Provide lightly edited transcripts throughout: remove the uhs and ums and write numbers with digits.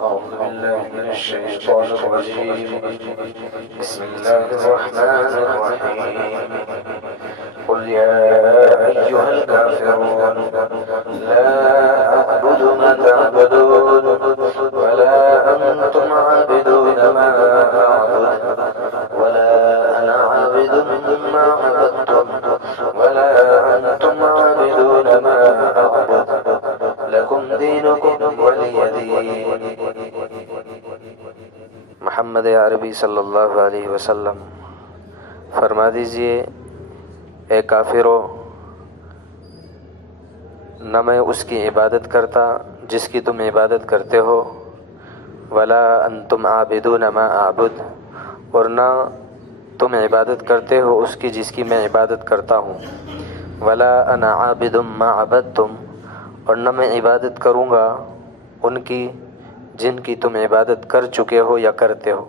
أعوذ بالله من الشيطان الرجيم. بسم الله الرحمن الرحيم. قل يا أيها الكافرون لا أعبد ما تعبدون ولا أنتم عابدون ما أعبد ولا أنا عابد ما عبدتم ولا أنتم عابدون ما أعبد لكم دينكم ولي دين. محمد عربی صلی اللہ علیہ وسلم فرما دیجئے، اے کافرو، نہ میں اس کی عبادت کرتا جس کی تم عبادت کرتے ہو، ولا انتم عابدون ما اعبد، اور نہ تم عبادت کرتے ہو اس کی جس کی میں عبادت کرتا ہوں، ولا انا عابد ما عبدتم، اور نہ میں عبادت کروں گا ان کی جن کی تم عبادت کر چکے ہو یا کرتے ہو،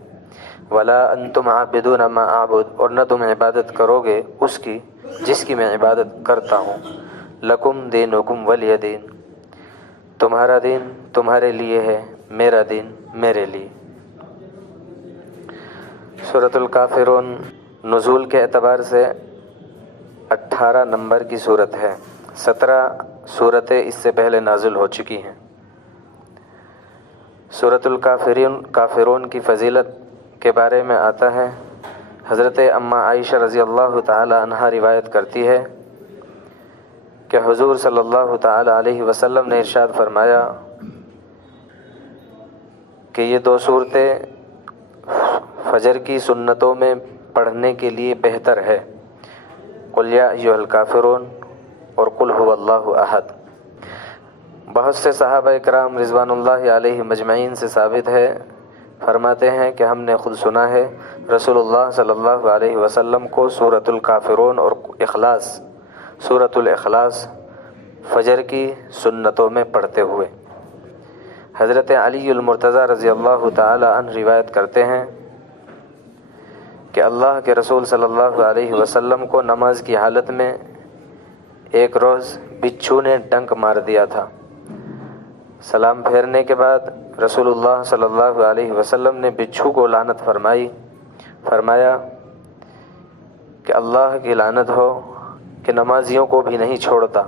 ولا انتم عابدون ما اعبد، اور نہ تم عبادت کرو گے اس کی جس کی میں عبادت کرتا ہوں، لکم دینکم ولی دین، تمہارا دین تمہارے لیے ہے، میرا دین میرے لیے۔ سورۃ الکافرون نزول کے اعتبار سے 18 نمبر کی صورت ہے، 17 صورتیں اس سے پہلے نازل ہو چکی ہیں۔ سورۃ الکافرون کی فضیلت کے بارے میں آتا ہے، حضرت اماں عائشہ رضی اللہ تعالی عنہا روایت کرتی ہے کہ حضور صلی اللہ تعالی علیہ وسلم نے ارشاد فرمایا کہ یہ دو صورتیں فجر کی سنتوں میں پڑھنے کے لیے بہتر ہے، قل یا ایھا الکافرون اور قل ھو اللہ احد۔ بہت سے صحابہ کرام رضوان اللہ علیہ مجمعین سے ثابت ہے، فرماتے ہیں کہ ہم نے خود سنا ہے رسول اللہ صلی اللہ علیہ وسلم کو سورۃ الکافرون اور سورۃ الاخلاص فجر کی سنتوں میں پڑھتے ہوئے۔ حضرت علی المرتضیٰ رضی اللہ تعالی عنہ روایت کرتے ہیں کہ اللہ کے رسول صلی اللہ علیہ وسلم کو نماز کی حالت میں ایک روز بچھو نے ڈنک مار دیا تھا۔ سلام پھیرنے کے بعد رسول اللہ صلی اللہ علیہ وسلم نے بچھو کو لعنت فرمایا کہ اللہ کی لعنت ہو کہ نمازیوں کو بھی نہیں چھوڑتا۔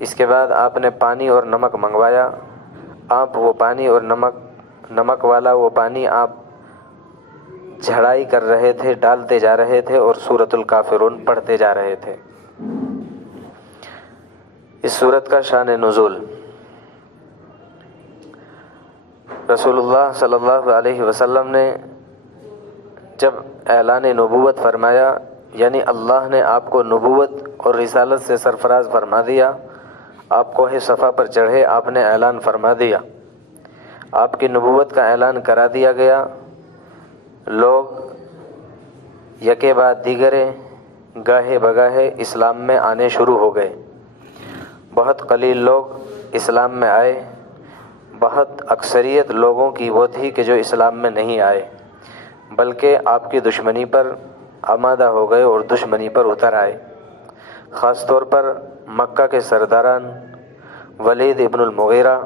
اس کے بعد آپ نے پانی اور نمک منگوایا، آپ وہ پانی اور نمک والا وہ پانی آپ جھڑائی کر رہے تھے، ڈالتے جا رہے تھے اور سورۃ الکافرون پڑھتے جا رہے تھے۔ اس سورت کا شان نزول، رسول اللہ صلی اللہ علیہ وسلم نے جب اعلان نبوت فرمایا، یعنی اللہ نے آپ کو نبوت اور رسالت سے سرفراز فرما دیا، آپ کوہ صفا پر چڑھے، آپ نے اعلان فرما دیا، آپ کی نبوت کا اعلان کرا دیا گیا۔ لوگ یکے بعد دیگرے گاہے بگاہے اسلام میں آنے شروع ہو گئے۔ بہت قلیل لوگ اسلام میں آئے، بہت اکثریت لوگوں کی وہ تھی کہ جو اسلام میں نہیں آئے، بلکہ آپ کی دشمنی پر آمادہ ہو گئے اور دشمنی پر اتر آئے۔ خاص طور پر مکہ کے سرداران ولید ابن المغیرہ،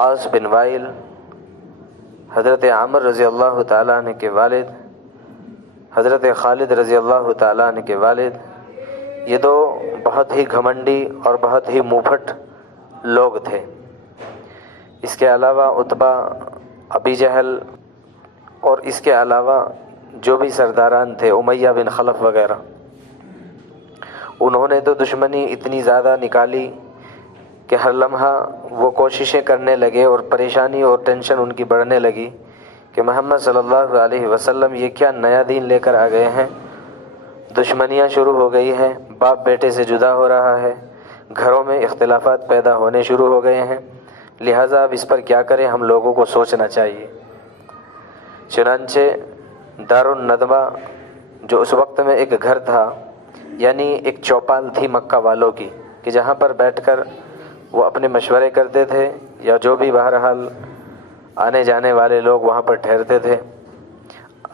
عاص بن وائل، حضرت عمر رضی اللہ تعالیٰ عنہ کے والد، حضرت خالد رضی اللہ تعالیٰ عنہ کے والد، یہ دو بہت ہی گھمنڈی اور بہت ہی منہ پھٹ لوگ تھے۔ اس کے علاوہ عتبہ، ابی جہل اور اس کے علاوہ جو بھی سرداران تھے، امیہ بن خلف وغیرہ، انہوں نے تو دشمنی اتنی زیادہ نکالی کہ ہر لمحہ وہ کوششیں کرنے لگے اور پریشانی اور ٹینشن ان کی بڑھنے لگی کہ محمد صلی اللہ علیہ وسلم یہ کیا نیا دین لے کر آ گئے ہیں۔ دشمنیاں شروع ہو گئی ہیں، باپ بیٹے سے جدا ہو رہا ہے، گھروں میں اختلافات پیدا ہونے شروع ہو گئے ہیں، لہٰذا اب اس پر کیا کریں، ہم لوگوں کو سوچنا چاہیے۔ چنانچہ دارالندوہ جو اس وقت میں ایک گھر تھا، یعنی ایک چوپال تھی مکہ والوں کی کہ جہاں پر بیٹھ کر وہ اپنے مشورے کرتے تھے، یا جو بھی بہرحال آنے جانے والے لوگ وہاں پر ٹھہرتے تھے۔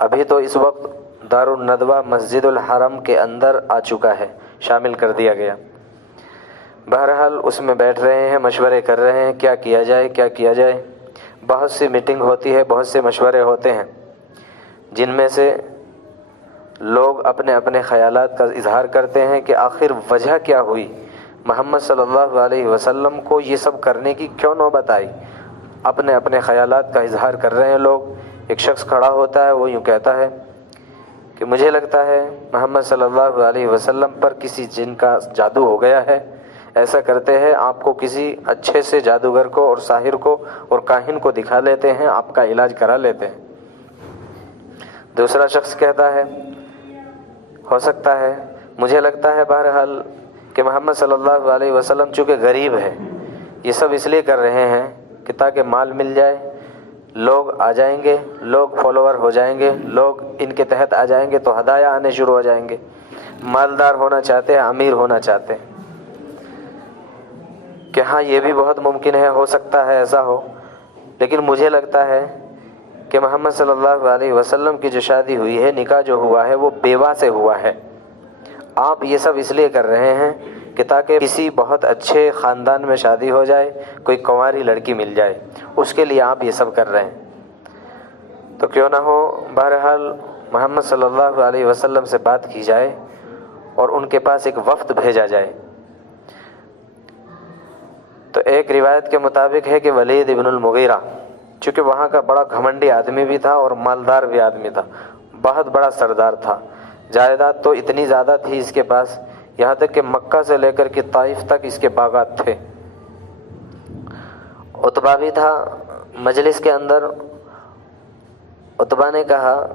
ابھی تو اس وقت دارالندوہ مسجد الحرم کے اندر آ چکا ہے، شامل کر دیا گیا۔ بہرحال اس میں بیٹھ رہے ہیں، مشورے کر رہے ہیں کیا کیا جائے کیا کیا جائے۔ بہت سی میٹنگ ہوتی ہے، بہت سے مشورے ہوتے ہیں، جن میں سے لوگ اپنے اپنے خیالات کا اظہار کرتے ہیں کہ آخر وجہ کیا ہوئی، محمد صلی اللہ علیہ وسلم کو یہ سب کرنے کی کیوں نوبت آئی۔ اپنے اپنے خیالات کا اظہار کر رہے ہیں لوگ۔ ایک شخص کھڑا ہوتا ہے، وہ یوں کہتا ہے کہ مجھے لگتا ہے محمد صلی اللہ علیہ وسلم پر کسی جن کا جادو ہو گیا ہے۔ ایسا کرتے ہیں، آپ کو کسی اچھے سے جادوگر کو اور ساحر کو اور کاہن کو دکھا لیتے ہیں، آپ کا علاج کرا لیتے ہیں۔ دوسرا شخص کہتا ہے ہو سکتا ہے، مجھے لگتا ہے بہرحال کہ محمد صلی اللہ علیہ وسلم چونکہ غریب ہے، یہ سب اس لیے کر رہے ہیں کہ تاکہ مال مل جائے، لوگ آ جائیں گے، لوگ فالوور ہو جائیں گے، لوگ ان کے تحت آ جائیں گے تو ہدایہ آنے شروع ہو جائیں گے۔ مالدار ہونا چاہتے ہیں، امیر ہونا چاہتے ہیں۔ کہ ہاں یہ بھی بہت ممکن ہے، ہو سکتا ہے ایسا ہو، لیکن مجھے لگتا ہے کہ محمد صلی اللہ علیہ وسلم کی جو شادی ہوئی ہے، نکاح جو ہوا ہے، وہ بیوہ سے ہوا ہے۔ آپ یہ سب اس لیے کر رہے ہیں کہ تاکہ کسی بہت اچھے خاندان میں شادی ہو جائے، کوئی کنواری لڑکی مل جائے، اس کے لیے آپ یہ سب کر رہے ہیں۔ تو کیوں نہ ہو، بہرحال محمد صلی اللہ علیہ وسلم سے بات کی جائے اور ان کے پاس ایک وفد بھیجا جائے۔ تو ایک روایت کے مطابق ہے کہ ولید ابن المغیرہ، چونکہ وہاں کا بڑا گھمنڈی آدمی بھی تھا اور مالدار بھی آدمی تھا، بہت بڑا سردار تھا، جائیداد تو اتنی زیادہ تھی اس کے پاس، یہاں تک کہ مکہ سے لے کر کے طائف تک اس کے باغات تھے۔ عتبہ بھی تھا مجلس کے اندر۔ عتبہ نے کہا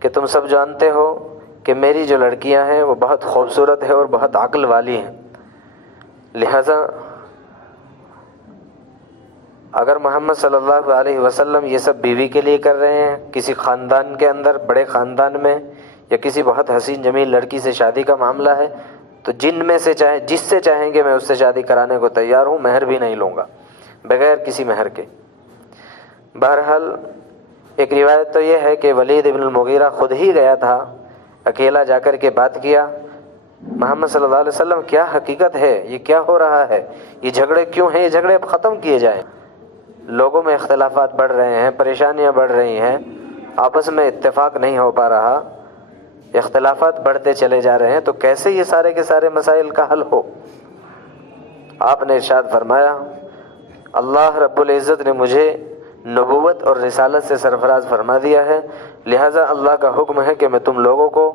کہ تم سب جانتے ہو کہ میری جو لڑکیاں ہیں وہ بہت خوبصورت ہے اور بہت عقل والی ہیں، لہذا اگر محمد صلی اللہ علیہ وسلم یہ سب بیوی کے لیے کر رہے ہیں، کسی خاندان کے اندر، بڑے خاندان میں، یا کسی بہت حسین جمیل لڑکی سے شادی کا معاملہ ہے، تو جن میں سے چاہے جس سے چاہیں گے میں اس سے شادی کرانے کو تیار ہوں، مہر بھی نہیں لوں گا، بغیر کسی مہر کے۔ بہرحال ایک روایت تو یہ ہے کہ ولید ابن المغیرہ خود ہی گیا تھا، اکیلا جا کر کے بات کیا، محمد صلی اللہ علیہ وسلم کیا حقیقت ہے، یہ کیا ہو رہا ہے، یہ جھگڑے کیوں ہیں، یہ جھگڑے اب ختم کیے جائیں۔ لوگوں میں اختلافات بڑھ رہے ہیں، پریشانیاں بڑھ رہی ہیں، آپس میں اتفاق نہیں ہو پا رہا، اختلافات بڑھتے چلے جا رہے ہیں، تو کیسے یہ سارے کے سارے مسائل کا حل ہو۔ آپ نے ارشاد فرمایا، اللہ رب العزت نے مجھے نبوت اور رسالت سے سرفراز فرما دیا ہے، لہٰذا اللہ کا حکم ہے کہ میں تم لوگوں کو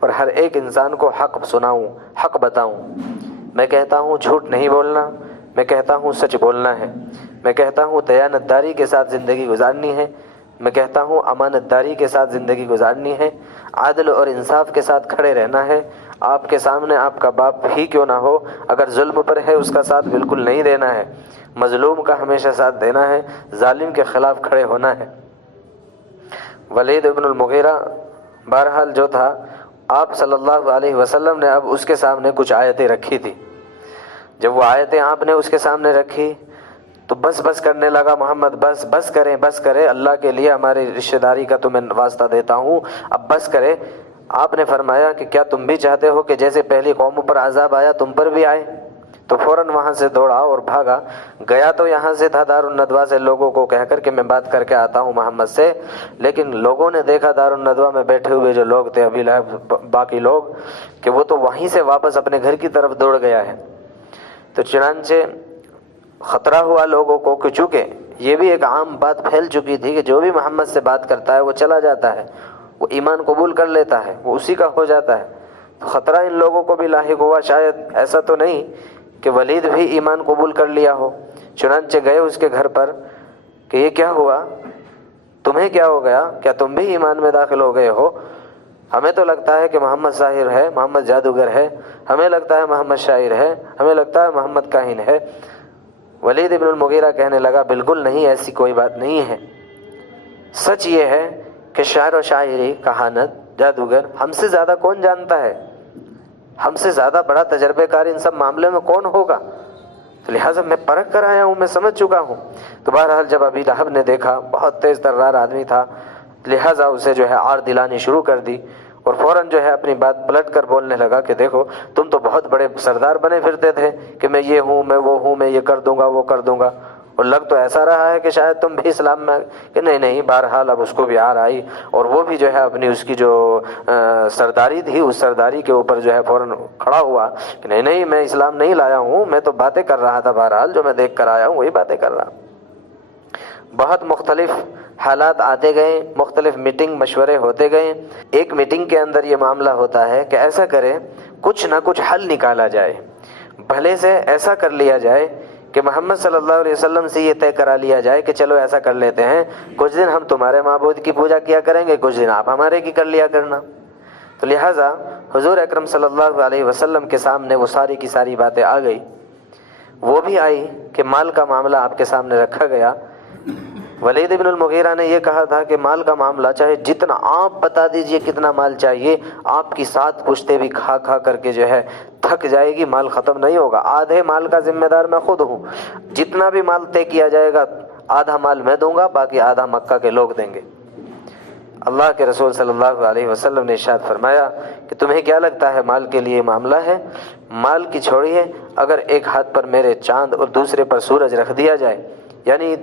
اور ہر ایک انسان کو حق سناؤں، حق بتاؤں۔ میں کہتا ہوں جھوٹ نہیں بولنا، میں کہتا ہوں سچ بولنا ہے، میں کہتا ہوں دیانت داری کے ساتھ زندگی گزارنی ہے، میں کہتا ہوں امانت داری کے ساتھ زندگی گزارنی ہے، عدل اور انصاف کے ساتھ کھڑے رہنا ہے۔ آپ کے سامنے آپ کا باپ ہی کیوں نہ ہو، اگر ظلم پر ہے اس کا ساتھ بالکل نہیں دینا ہے، مظلوم کا ہمیشہ ساتھ دینا ہے، ظالم کے خلاف کھڑے ہونا ہے۔ ولید ابن المغیرہ بہرحال جو تھا، آپ صلی اللہ علیہ وسلم نے اب اس کے سامنے کچھ آیتیں رکھی تھی۔ جب وہ آیتیں آپ نے اس کے سامنے رکھی تو بس کرنے لگا، محمد بس کریں، اللہ کے لیے ہماری رشتہ داری کا تمہیں واسطہ دیتا ہوں، اب بس کرے۔ آپ نے فرمایا کہ کیا تم بھی چاہتے ہو کہ جیسے پہلی قوموں پر عذاب آیا تم پر بھی آئے؟ تو فوراً وہاں سے دوڑا اور بھاگا، گیا تو یہاں سے تھا دار الندوہ سے لوگوں کو کہہ کر کہ میں بات کر کے آتا ہوں محمد سے، لیکن لوگوں نے دیکھا دار الندوہ میں بیٹھے ہوئے جو لوگ تھے، ابھی باقی لوگ، کہ وہ تو وہیں سے واپس اپنے گھر کی طرف دوڑ گیا ہے۔ تو چنانچہ خطرہ ہوا لوگوں کو کہ چونکہ یہ بھی ایک عام بات پھیل چکی تھی کہ جو بھی محمد سے بات کرتا ہے وہ چلا جاتا ہے، وہ ایمان قبول کر لیتا ہے، وہ اسی کا ہو جاتا ہے، تو خطرہ ان لوگوں کو بھی لاحق ہوا، شاید ایسا تو نہیں کہ ولید بھی ایمان قبول کر لیا ہو۔ چنانچہ گئے اس کے گھر پر کہ یہ کیا ہوا، تمہیں کیا ہو گیا، کیا تم بھی ایمان میں داخل ہو گئے ہو؟ ہمیں تو لگتا ہے کہ محمد ساحر ہے، محمد جادوگر ہے، ہمیں لگتا ہے محمد شاعر ہے، ہمیں لگتا ہے محمد کاہن ہے۔ ولید ابن المغیرہ کہنے لگا بالکل نہیں، ایسی کوئی بات نہیں ہے، سچ یہ ہے کہ شاعر و شاعری، کہانت، جادوگر ہم سے زیادہ کون جانتا ہے، ہم سے زیادہ بڑا تجربہ کار ان سب معاملے میں کون ہوگا، تو لہٰذا میں پرکھ کر آیا ہوں، میں سمجھ چکا ہوں۔ تو بہرحال جب ابی لہب نے دیکھا، بہت تیز ترار آدمی تھا، لہٰذا اسے جو ہے آر دلانی شروع کر دی، اور فوراً جو ہے اپنی بات پلٹ کر بولنے لگا کہ دیکھو تم تو بہت بڑے سردار بنے پھرتے تھے کہ میں یہ ہوں، میں وہ ہوں، میں یہ کر دوں گا، وہ کر دوں گا، اور لگ تو ایسا رہا ہے کہ شاید تم بھی اسلام میں کہ نہیں نہیں۔ بہرحال اب اس کو بھی آر آئی، اور وہ بھی جو ہے اپنی اس کی جو سرداری تھی اس سرداری کے اوپر جو ہے فوراً کھڑا ہوا کہ نہیں نہیں، میں اسلام نہیں لایا ہوں، میں تو باتیں کر رہا تھا، بہرحال جو میں دیکھ کر آیا ہوں وہی باتیں کر رہا ہوں۔ بہت مختلف حالات آتے گئے، مختلف میٹنگ مشورے ہوتے گئے۔ ایک میٹنگ کے اندر یہ معاملہ ہوتا ہے کہ ایسا کرے کچھ نہ کچھ حل نکالا جائے، بھلے سے ایسا کر لیا جائے کہ محمد صلی اللہ علیہ وسلم سے یہ طے کرا لیا جائے کہ چلو ایسا کر لیتے ہیں، کچھ دن ہم تمہارے معبود کی پوجا کیا کریں گے، کچھ دن آپ ہمارے کی کر لیا کرنا۔ تو لہٰذا حضور اکرم صلی اللہ علیہ وسلم کے سامنے وہ ساری کی ساری باتیں آ گئی۔ وہ بھی آئی کہ مال کا معاملہ آپ کے سامنے رکھا گیا۔ ولید بن المغیرہ نے یہ کہا تھا کہ مال کا معاملہ چاہے جتنا آپ بتا دیجئے کتنا مال چاہیے، آپ کی 7 پشتے بھی کھا کھا کر کے جو ہے تھک جائے گی، مال ختم نہیں ہوگا، آدھے مال کا ذمہ دار میں خود ہوں، جتنا بھی مال طے کیا جائے گا آدھا مال میں دوں گا، باقی آدھا مکہ کے لوگ دیں گے۔ اللہ کے رسول صلی اللہ علیہ وسلم نے ارشاد فرمایا کہ تمہیں کیا لگتا ہے مال کے لیے معاملہ ہے؟ مال کی چھوڑیے، اگر ایک ہاتھ پر میرے چاند اور دوسرے پر سورج رکھ دیا جائے، یعنی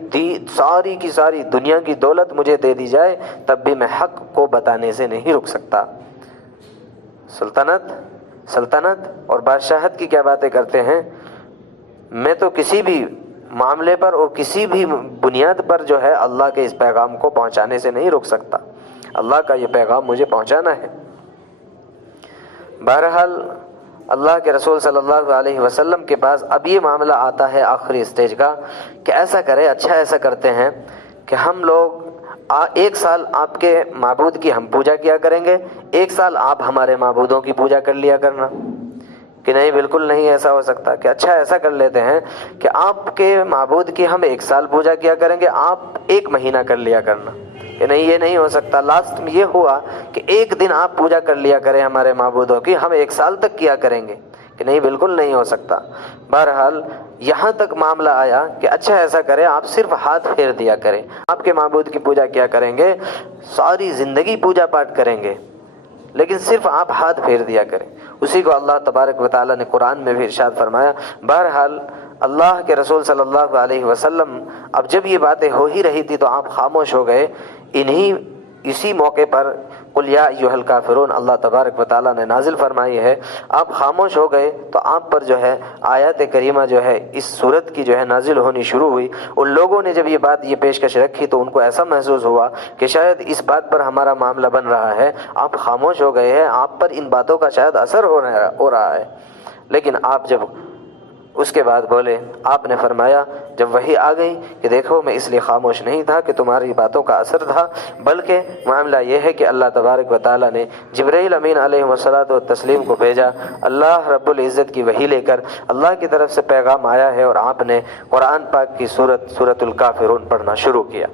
ساری کی ساری دنیا کی دولت مجھے دے دی جائے، تب بھی میں حق کو بتانے سے نہیں رک سکتا۔ سلطنت اور بادشاہت کی کیا باتیں کرتے ہیں؟ میں تو کسی بھی معاملے پر اور کسی بھی بنیاد پر جو ہے اللہ کے اس پیغام کو پہنچانے سے نہیں رک سکتا، اللہ کا یہ پیغام مجھے پہنچانا ہے۔ بہرحال اللہ کے رسول صلی اللہ علیہ وسلم کے پاس اب یہ معاملہ آتا ہے آخری سٹیج کا کہ ایسا کرے، اچھا ایسا کرتے ہیں کہ ہم لوگ 1 سال آپ کے معبود کی ہم پوجا کیا کریں گے، 1 سال آپ ہمارے معبودوں کی پوجا کر لیا کرنا۔ کہ نہیں، بالکل نہیں ایسا ہو سکتا۔ کہ اچھا ایسا کر لیتے ہیں کہ آپ کے معبود کی ہم 1 سال پوجا کیا کریں گے، آپ 1 مہینہ کر لیا کرنا۔ کہ نہیں، یہ نہیں ہو سکتا۔ لاسٹ میں یہ ہوا کہ 1 دن آپ پوجا کر لیا کریں ہمارے معبودوں کی، ہم 1 سال تک کیا کریں گے۔ کہ نہیں، بالکل نہیں ہو سکتا۔ بہرحال یہاں تک معاملہ آیا کہ اچھا ایسا کرے آپ صرف ہاتھ پھیر دیا کریں، آپ کے معبود کی پوجا کیا کریں گے، ساری زندگی پوجا پاٹ کریں گے، لیکن صرف آپ ہاتھ پھیر دیا کریں۔ اسی کو اللہ تبارک و تعالیٰ نے قرآن میں بھی ارشاد فرمایا۔ بہرحال اللہ کے رسول صلی اللہ علیہ وسلم اب جب یہ باتیں ہو ہی رہی تھی تو آپ خاموش ہو گئے۔ اسی موقع پر قل یا ایھا الکافرون اللہ تبارک و تعالیٰ نے نازل فرمائی ہے۔ آپ خاموش ہو گئے تو آپ پر جو ہے آیات کریمہ جو ہے اس صورت کی جو ہے نازل ہونی شروع ہوئی۔ ان لوگوں نے جب یہ پیشکش رکھی تو ان کو ایسا محسوس ہوا کہ شاید اس بات پر ہمارا معاملہ بن رہا ہے، آپ خاموش ہو گئے ہیں، آپ پر ان باتوں کا شاید اثر ہو رہا ہے۔ لیکن آپ جب اس کے بعد بولے، آپ نے فرمایا جب وحی آ گئی کہ دیکھو میں اس لیے خاموش نہیں تھا کہ تمہاری باتوں کا اثر تھا، بلکہ معاملہ یہ ہے کہ اللہ تبارک و تعالیٰ نے جبرائیل امین علیہ الصلوۃ والتسلیم کو بھیجا، اللہ رب العزت کی وحی لے کر اللہ کی طرف سے پیغام آیا ہے، اور آپ نے قرآن پاک کی سورۃ الکافرون پڑھنا شروع کیا۔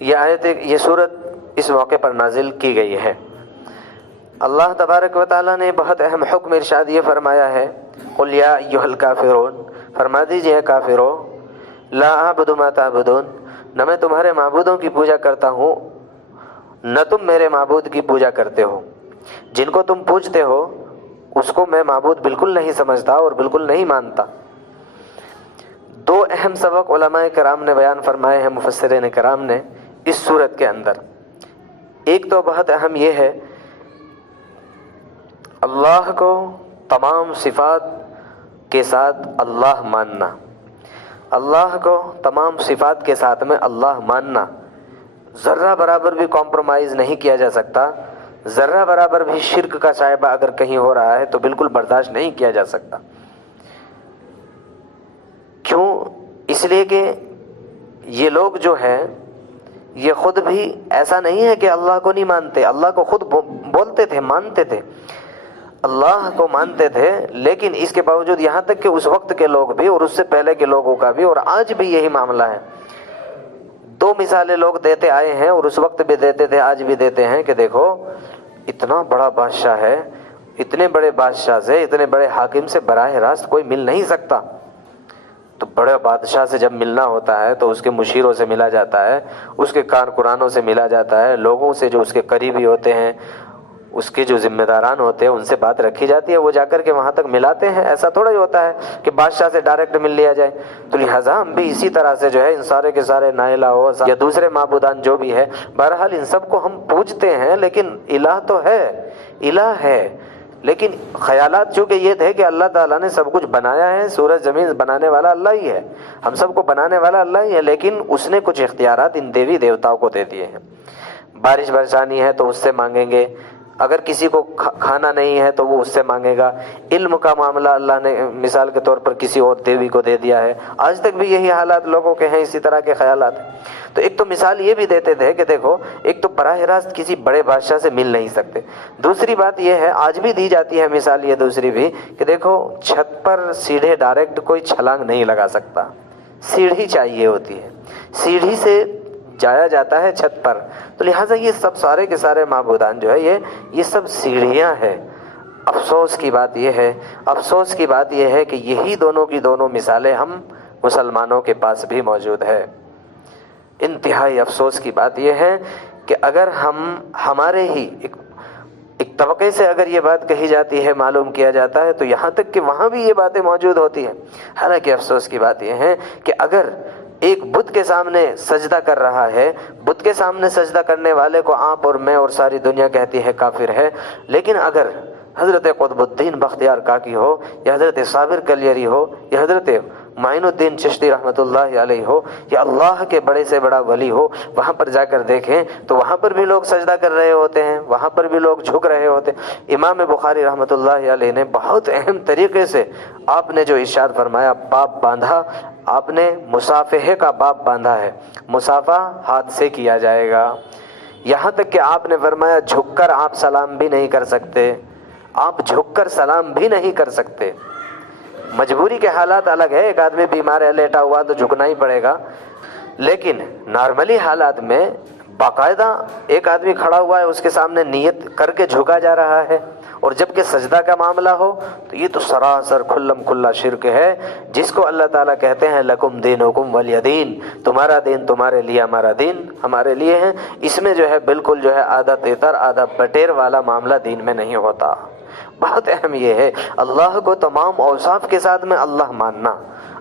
یہ سورت اس موقع پر نازل کی گئی ہے۔ اللہ تبارک و تعالیٰ نے بہت اہم حکم ارشاد یہ فرمایا ہے، قل یا ایھا الکافرون، فرما دیجئے کافرو، لا اعبد ما تعبدون، نہ میں تمہارے معبودوں کی پوجا کرتا ہوں، نہ تم میرے معبود کی پوجا کرتے ہو۔ جن کو تم پوجتے ہو اس کو میں معبود بالکل نہیں سمجھتا اور بالکل نہیں مانتا۔ 2 اہم سبق علماء کرام نے بیان فرمائے ہیں، مفسرین کرام نے اس سورت کے اندر۔ ایک تو بہت اہم یہ ہے، اللہ کو تمام صفات کے ساتھ اللہ ماننا، اللہ کو تمام صفات کے ساتھ میں اللہ ماننا، ذرہ برابر بھی کمپرومائز نہیں کیا جا سکتا، ذرہ برابر بھی شرک کا شائبہ اگر کہیں ہو رہا ہے تو بالکل برداشت نہیں کیا جا سکتا۔ کیوں؟ اس لیے کہ یہ لوگ جو ہیں یہ خود بھی ایسا نہیں ہے کہ اللہ کو نہیں مانتے، اللہ کو خود بولتے تھے، مانتے تھے، اللہ کو مانتے تھے، لیکن اس کے باوجود یہاں تک کہ اس وقت کے لوگ بھی اور اس سے پہلے کے لوگوں کا بھی اور آج بھی یہی معاملہ ہے۔ 2 مثالیں لوگ دیتے آئے ہیں اور اس وقت بھی دیتے تھے، آج بھی دیتے ہیں کہ دیکھو اتنا بڑا بادشاہ ہے، اتنے بڑے بادشاہ سے، اتنے بڑے حاکم سے براہ راست کوئی مل نہیں سکتا، تو بڑے بادشاہ سے جب ملنا ہوتا ہے تو اس کے مشیروں سے ملا جاتا ہے، اس کے کارکنانوں سے ملا جاتا ہے، لوگوں سے جو اس کے قریبی ہوتے ہیں، اس کے جو ذمہ داران ہوتے ہیں ان سے بات رکھی جاتی ہے، وہ جا کر کے وہاں تک ملاتے ہیں۔ ایسا تھوڑا ہی ہوتا ہے کہ بادشاہ سے ڈائریکٹ مل لیا جائے۔ تو لہٰذا ہم بھی اسی طرح سے جو ہے ان سارے کے سارے نائلہ ہو یا دوسرے معبودان جو بھی ہے، بہرحال ان سب کو ہم پوجتے ہیں، لیکن الہ تو ہے، الہ ہے، لیکن خیالات چونکہ یہ تھے کہ اللہ تعالیٰ نے سب کچھ بنایا ہے، سورج زمین بنانے والا اللہ ہی ہے، ہم سب کو بنانے والا اللہ ہی ہے، لیکن اس نے کچھ اختیارات ان دیوی دیوتاؤں کو دے دیے ہیں۔ بارش برسانی ہے تو اس سے مانگیں گے، اگر کسی کو کھانا نہیں ہے تو وہ اس سے مانگے گا۔ علم کا معاملہ اللہ نے مثال کے طور پر کسی اور دیوی کو دے دیا ہے۔ آج تک بھی یہی حالات لوگوں کے ہیں، اسی طرح کے خیالات۔ تو ایک تو مثال یہ بھی دیتے تھے کہ دیکھو، ایک تو براہ راست کسی بڑے بادشاہ سے مل نہیں سکتے، دوسری بات یہ ہے، آج بھی دی جاتی ہے مثال یہ دوسری بھی، کہ دیکھو چھت پر سیدھے ڈائریکٹ کوئی چھلانگ نہیں لگا سکتا، سیڑھی چاہیے ہوتی ہے، سیڑھی سے جایا جاتا ہے چھت پر۔ تو لہٰذا یہ سب سارے کے سارے معبودان جو ہے یہ سب سیڑھیاں ہیں۔ افسوس کی بات یہ ہے کہ یہی دونوں کی دونوں مثالیں ہم مسلمانوں کے پاس بھی موجود ہے۔ انتہائی افسوس کی بات یہ ہے کہ اگر ہمارے ہی ایک طبقے سے اگر یہ بات کہی جاتی ہے، معلوم کیا جاتا ہے، تو یہاں تک کہ وہاں بھی یہ باتیں موجود ہوتی ہیں۔ حالانکہ افسوس کی بات یہ ہے کہ اگر ایک بت کے سامنے سجدہ کر رہا ہے، بت کے سامنے سجدہ کرنے والے کو آپ اور میں اور ساری دنیا کہتی ہے کافر ہے، لیکن اگر حضرت قطب الدین بختیار کاکی ہو یا حضرت صابر کلیری ہو یا حضرت معین الدین چشتی رحمۃ اللہ علیہ ہو یا اللہ کے بڑے سے بڑا ولی ہو، وہاں پر جا کر دیکھیں تو وہاں پر بھی لوگ سجدہ کر رہے ہوتے ہیں، وہاں پر بھی لوگ جھک رہے ہوتے ہیں۔ امام بخاری رحمۃ اللہ علیہ نے بہت اہم طریقے سے آپ نے جو ارشاد فرمایا، باب باندھا، آپ نے مصافحے کا باب باندھا ہے، مصافحہ ہاتھ سے کیا جائے گا، یہاں تک کہ آپ نے فرمایا جھک کر آپ سلام بھی نہیں کر سکتے، آپ جھک کر سلام بھی نہیں کر سکتے۔ مجبوری کے حالات الگ ہے، ایک آدمی بیمار ہے لیٹا ہوا تو جھکنا ہی پڑے گا، لیکن نارملی حالات میں باقاعدہ ایک آدمی کھڑا ہوا ہے، اس کے سامنے نیت کر کے جھکا جا رہا ہے، اور جب کہ سجدہ کا معاملہ ہو تو یہ تو سراسر کھلم کھلا شرک ہے، جس کو اللہ تعالیٰ کہتے ہیں لکم دینکم ولی دین، تمہارا دین تمہارے لیے، ہمارا دین ہمارے لیے ہے۔ اس میں جو ہے بالکل جو ہے آدھا تیتر آدھا بٹیر والا معاملہ دین میں نہیں ہوتا۔ بہت اہم یہ ہے اللہ کو تمام اوصاف کے ساتھ میں اللہ ماننا۔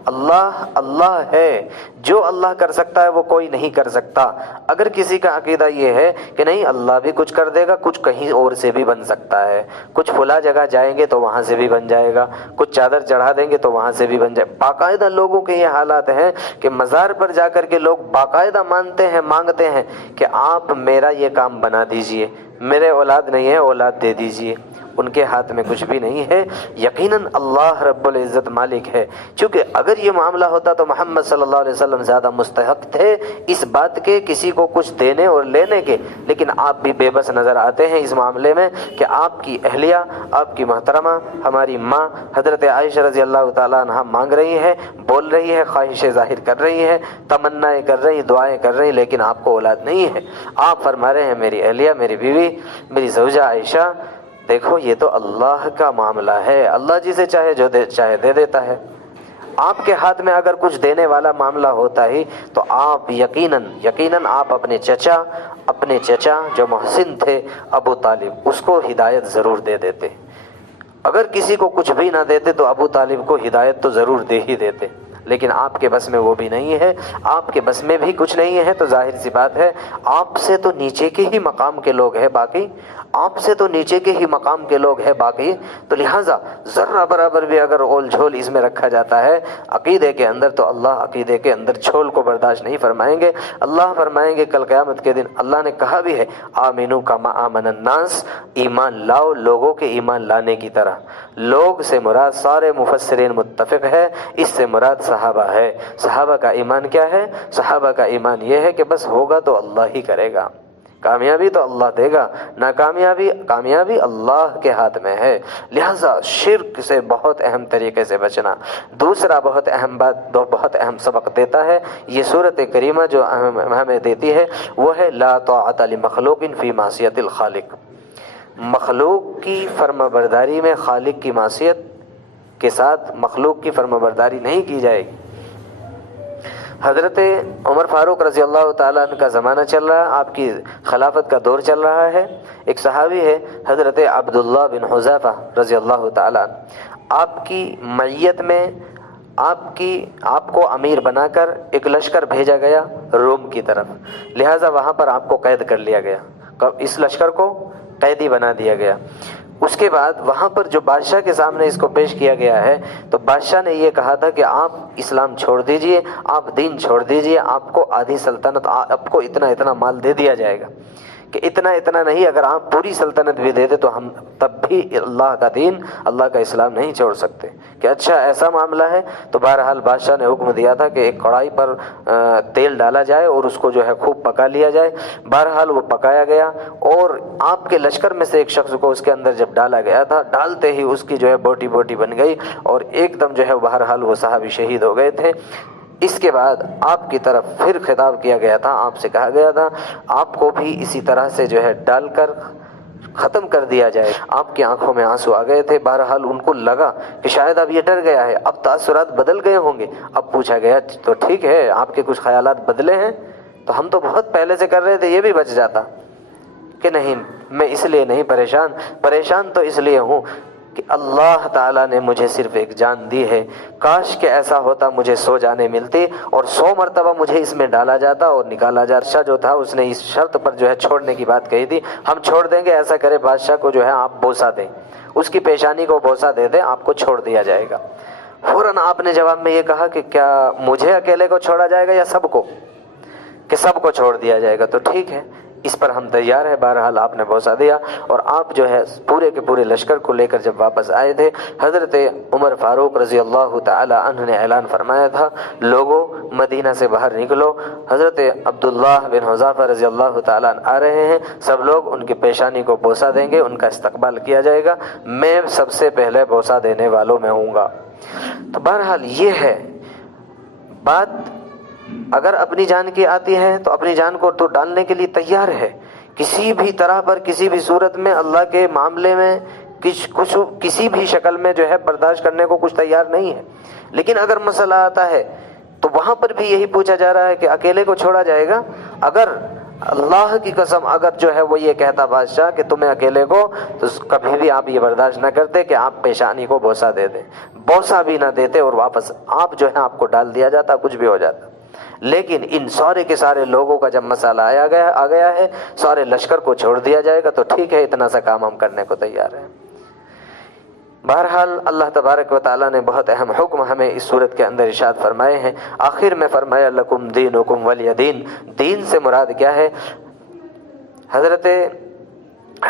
اللہ ہے، جو اللہ کر سکتا ہے وہ کوئی نہیں کر سکتا۔ اگر کسی کا عقیدہ یہ ہے کہ نہیں اللہ بھی کچھ کر دے گا، کچھ کہیں اور سے بھی بن سکتا ہے، کچھ فلاں جگہ جائیں گے تو وہاں سے بھی بن جائے گا، کچھ چادر چڑھا دیں گے تو وہاں سے بھی بن جائے گا۔ باقاعدہ لوگوں کے یہ حالات ہیں کہ مزار پر جا کر کے لوگ باقاعدہ مانگتے ہیں کہ آپ میرا یہ کام بنا دیجئے، میرے اولاد نہیں ہے اولاد دے دیجئے۔ ان کے ہاتھ میں کچھ بھی نہیں ہے، یقیناً اللہ رب العزت مالک ہے۔ چونکہ اگر یہ معاملہ ہوتا تو محمد صلی اللہ علیہ وسلم زیادہ مستحق تھے اس بات کے کسی کو کچھ دینے اور لینے کے، لیکن آپ بھی بے بس نظر آتے ہیں اس معاملے میں کہ آپ کی اہلیہ، آپ کی محترمہ ہماری ماں حضرت عائشہ رضی اللہ تعالیٰ عنہ مانگ رہی ہے، بول رہی ہے، خواہشیں ظاہر کر رہی ہے، تمنائیں کر رہی، دعائیں کر رہی، لیکن آپ کو اولاد نہیں ہے۔ آپ فرما رہے ہیں میری اہلیہ، میری بیوی، میری زوجہ عائشہ، دیکھو یہ تو اللہ کا معاملہ ہے، اللہ جسے چاہے جو چاہے دے دیتا ہے۔ آپ کے ہاتھ میں اگر کچھ دینے والا معاملہ ہوتا ہی تو آپ یقیناً آپ اپنے چچا جو محسن تھے ابو طالب، اس کو ہدایت ضرور دے دیتے۔ اگر کسی کو کچھ بھی نہ دیتے تو ابو طالب کو ہدایت تو ضرور دے ہی دیتے، لیکن آپ کے بس میں وہ بھی نہیں ہے، آپ کے بس میں بھی کچھ نہیں ہے، تو ظاہر سی بات ہے آپ سے تو نیچے کے ہی مقام کے لوگ ہیں باقی، تو لہٰذا ذرہ برابر بھی اگر اول جھول اس میں رکھا جاتا ہے عقیدے کے اندر، تو اللہ عقیدے کے اندر جھول کو برداشت نہیں فرمائیں گے۔ اللہ فرمائیں گے کل قیامت کے دن، اللہ نے کہا بھی ہے آمنو کما آمن الناس، ایمان لاؤ لوگوں کے ایمان لانے کی طرح۔ لوگ سے مراد سارے مفسرین متفق ہے، اس سے مراد صحابہ ہے۔ صحابہ کا ایمان کیا ہے؟ صحابہ کا ایمان یہ ہے کہ بس ہوگا تو اللہ ہی کرے گا، کامیابی تو اللہ دے گا، کامیابی اللہ کے ہاتھ میں ہے۔ لہٰذا شرک سے بہت اہم طریقے سے بچنا۔ دوسرا بہت اہم سبق دیتا ہے یہ سورۃ کریمہ جو ہمیں دیتی ہے، وہ ہے لا طاعۃ لمخلوق فی معصیۃ الخالق۔ مخلوق کی فرما برداری میں خالق کی معصیت کے ساتھ مخلوق کی فرما برداری نہیں کی جائے گی۔ حضرت عمر فاروق رضی اللہ تعالیٰ عنہ کا زمانہ چل رہا ہے، آپ کی خلافت کا دور چل رہا ہے۔ ایک صحابی ہے حضرت عبداللہ بن حذیفہ رضی اللہ تعالیٰ عنہ، آپ کی معیت میں آپ کو امیر بنا کر ایک لشکر بھیجا گیا روم کی طرف، لہٰذا وہاں پر آپ کو قید کر لیا گیا، اس لشکر کو قیدی بنا دیا گیا۔ اس کے بعد وہاں پر جو بادشاہ کے سامنے اس کو پیش کیا گیا ہے تو بادشاہ نے یہ کہا تھا کہ آپ اسلام چھوڑ دیجئے، آپ دین چھوڑ دیجئے، آپ کو آدھی سلطنت، آپ کو اتنا مال دے دیا جائے گا، کہ اتنا نہیں، اگر آپ پوری سلطنت بھی دے دے تو ہم تب بھی اللہ کا دین، اللہ کا اسلام نہیں چھوڑ سکتے۔ کہ اچھا ایسا معاملہ ہے، تو بہرحال بادشاہ نے حکم دیا تھا کہ ایک کڑھائی پر تیل ڈالا جائے اور اس کو جو ہے خوب پکا لیا جائے۔ بہرحال وہ پکایا گیا اور آپ کے لشکر میں سے ایک شخص کو اس کے اندر جب ڈالا گیا تھا، ڈالتے ہی اس کی جو ہے بوٹی بوٹی بن گئی اور ایک دم جو ہے بہرحال وہ صحابی شہید ہو گئے تھے۔ اس کے بعد آپ کی طرف پھر خطاب کیا گیا تھا، آپ سے کہا گیا تھا آپ کو بھی اسی طرح سے جو ہے ڈال کر ختم کر دیا جائے۔ آپ کی آنکھوں میں آنسو آ گئے تھے، بہرحال ان کو لگا کہ شاید اب یہ ڈر گیا ہے، اب تاثرات بدل گئے ہوں گے۔ اب پوچھا گیا تو ٹھیک ہے، آپ کے کچھ خیالات بدلے ہیں؟ تو ہم تو بہت پہلے سے کر رہے تھے، یہ بھی بچ جاتا۔ کہ نہیں، میں اس لیے نہیں پریشان تو اس لیے ہوں کہ اللہ تعالیٰ نے مجھے صرف ایک جان دی ہے، کاش کہ ایسا ہوتا مجھے 100 جانیں ملتی اور 100 مرتبہ مجھے اس میں ڈالا جاتا اور نکالا جاتا۔ بادشاہ جو تھا اس نے اس شرط پر جو ہے چھوڑنے کی بات کہی تھی، ہم چھوڑ دیں گے، ایسا کرے بادشاہ کو جو ہے آپ بوسہ دیں، اس کی پیشانی کو بوسہ دے دیں، آپ کو چھوڑ دیا جائے گا۔ فوراً آپ نے جواب میں یہ کہا کہ کیا مجھے اکیلے کو چھوڑا جائے گا یا سب کو؟ کہ سب کو چھوڑ دیا جائے گا۔ تو ٹھیک ہے، اس پر ہم تیار ہیں۔ بہرحال آپ نے بوسہ دیا اور آپ جو ہے پورے کے پورے لشکر کو لے کر جب واپس آئے تھے، حضرت عمر فاروق رضی اللہ تعالی عنہ نے اعلان فرمایا تھا، لوگوں مدینہ سے باہر نکلو، حضرت عبداللہ بن حذیفہ رضی اللہ تعالی عنہ آ رہے ہیں، سب لوگ ان کی پیشانی کو بوسہ دیں گے، ان کا استقبال کیا جائے گا، میں سب سے پہلے بوسہ دینے والوں میں ہوں گا۔ تو بہرحال یہ ہے بات، اگر اپنی جان کی آتی ہے تو اپنی جان کو تو ڈالنے کے لیے تیار ہے، کسی بھی طرح پر کسی بھی صورت میں اللہ کے معاملے میں کسی بھی شکل میں جو ہے برداشت کرنے کو کچھ تیار نہیں ہے۔ لیکن اگر مسئلہ آتا ہے تو وہاں پر بھی یہی پوچھا جا رہا ہے کہ اکیلے کو چھوڑا جائے گا؟ اگر اللہ کی قسم اگر جو ہے وہ یہ کہتا بادشاہ کہ تمہیں اکیلے کو، تو کبھی بھی آپ یہ برداشت نہ کرتے کہ آپ پیشانی کو بوسہ دے دیں، بوسہ بھی نہ دیتے اور واپس آپ جو ہے آپ کو ڈال دیا جاتا، کچھ بھی ہو جاتا۔ لیکن ان سارے کے سارے لوگوں کا جب مسئلہ آ گیا ہے، سارے لشکر کو چھوڑ دیا جائے گا، تو ٹھیک ہے، اتنا سا کام ہم کرنے کو تیار ہیں۔ بہرحال اللہ تبارک و تعالیٰ نے بہت اہم حکم ہمیں اس صورت کے اندر ارشاد فرمائے ہیں۔ آخر میں فرمایا لکم دینکم ولی دین۔ دین سے مراد کیا ہے؟ حضرت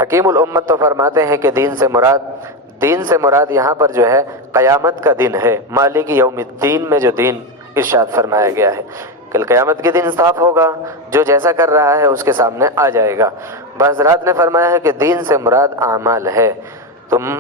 حکیم الامت تو فرماتے ہیں کہ دین سے مراد یہاں پر جو ہے قیامت کا دن ہے، مالک یوم الدین میں جو دین ارشاد فرمایا گیا ہے، کل قیامت کے دن صاف ہوگا، جو جیسا کر رہا ہے اس کے سامنے آ جائے گا۔ بعض حضرات نے فرمایا ہے کہ دین سے مراد اعمال ہے،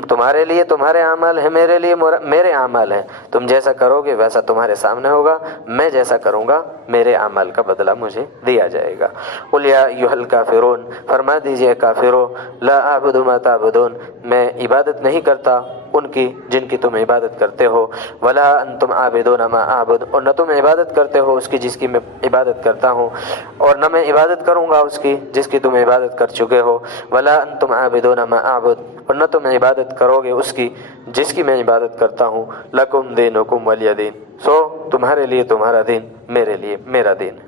تمہارے لیے تمہارے اعمال ہیں، میرے لیے میرے اعمال ہیں، تم جیسا کرو گے ویسا تمہارے سامنے ہوگا، میں جیسا کروں گا میرے اعمال کا بدلہ مجھے دیا جائے گا۔ قل یا ایھا الکافرون، فرما دیجئے کافرو، لا اعبد ما تعبدون، میں عبادت نہیں کرتا ان کی جن کی تم عبادت کرتے ہو، ولا انتم عابدون ما اعبد، اور نہ تم عبادت کرتے ہو اس کی جس کی میں عبادت کرتا ہوں، اور نہ میں عبادت کروں گا اس کی جس کی تم عبادت کر چکے ہو، ولا انتم عابدون ما اعبد، اور نہ تم عبادت کرو گے اس کی جس کی میں عبادت کرتا ہوں، لکم دینکم ولی دین، سو تمہارے لیے تمہارا دین، میرے لیے میرا دین۔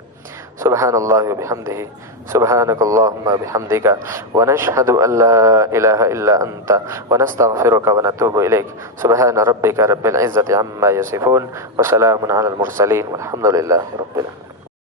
سبحان اللہ وبحمدہ، سبحانک اللہم وبحمدک، ونشہد ان لا الہ الا انت، ونستغفرک ونتوب الیک۔ سبحان ربک رب العزۃ عما یصفون، وسلام علی المرسلین، والحمد للہ رب العالمین۔